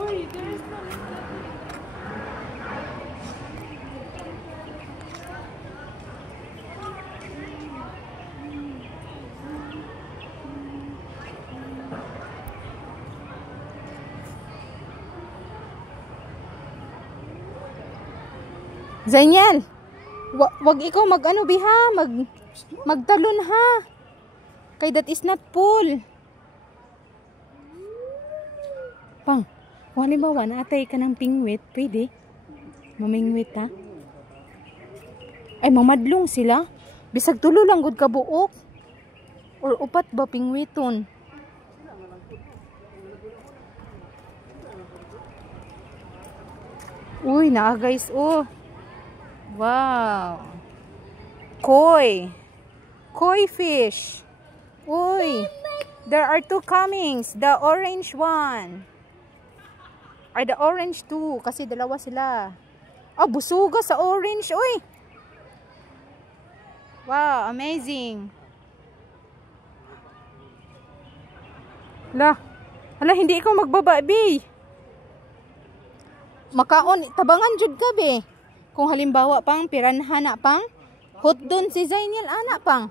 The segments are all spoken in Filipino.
Uy, there's no Zainel, wag ikaw mag-ano biha, magtalon ha. Kay that is not pool. Pang, halimbawa na atay ka ng pingwit, pwede? Mamingwit ha? Ay, mamadlong sila. Bisag tulo lang gud ka buok. Or upat ba pingwiton? Uy, naa guys, oh. Wow. Koi fish. Uy. There are two comings. The orange one. Ay, the orange two. Kasi dalawa sila. Oh, busuga sa orange. Uy. Wow, amazing. Hala, hindi ikaw magbaba, be. Makaon, tabangan jud ka, be. Kung halimbawa pang piranha na pang hot doon si Zainel anak pang.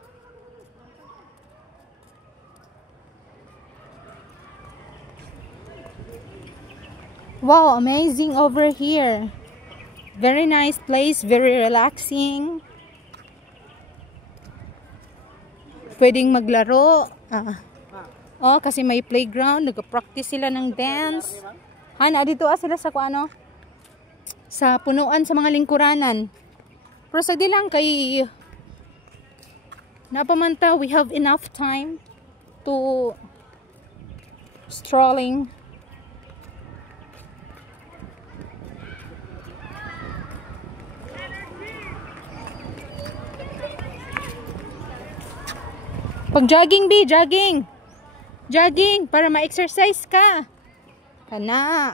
Wow, amazing over here. Very nice place, very relaxing. Pwedeng maglaro. Oh, kasi may playground, nag-practice sila ng dance. Hana dito sila sa kuano? Sa punuan sa mga lingkuranan. Pero sa dilang kay napamanta, we have enough time to strolling. Pag-jogging, be, jogging. Jogging para ma-exercise ka. Kana.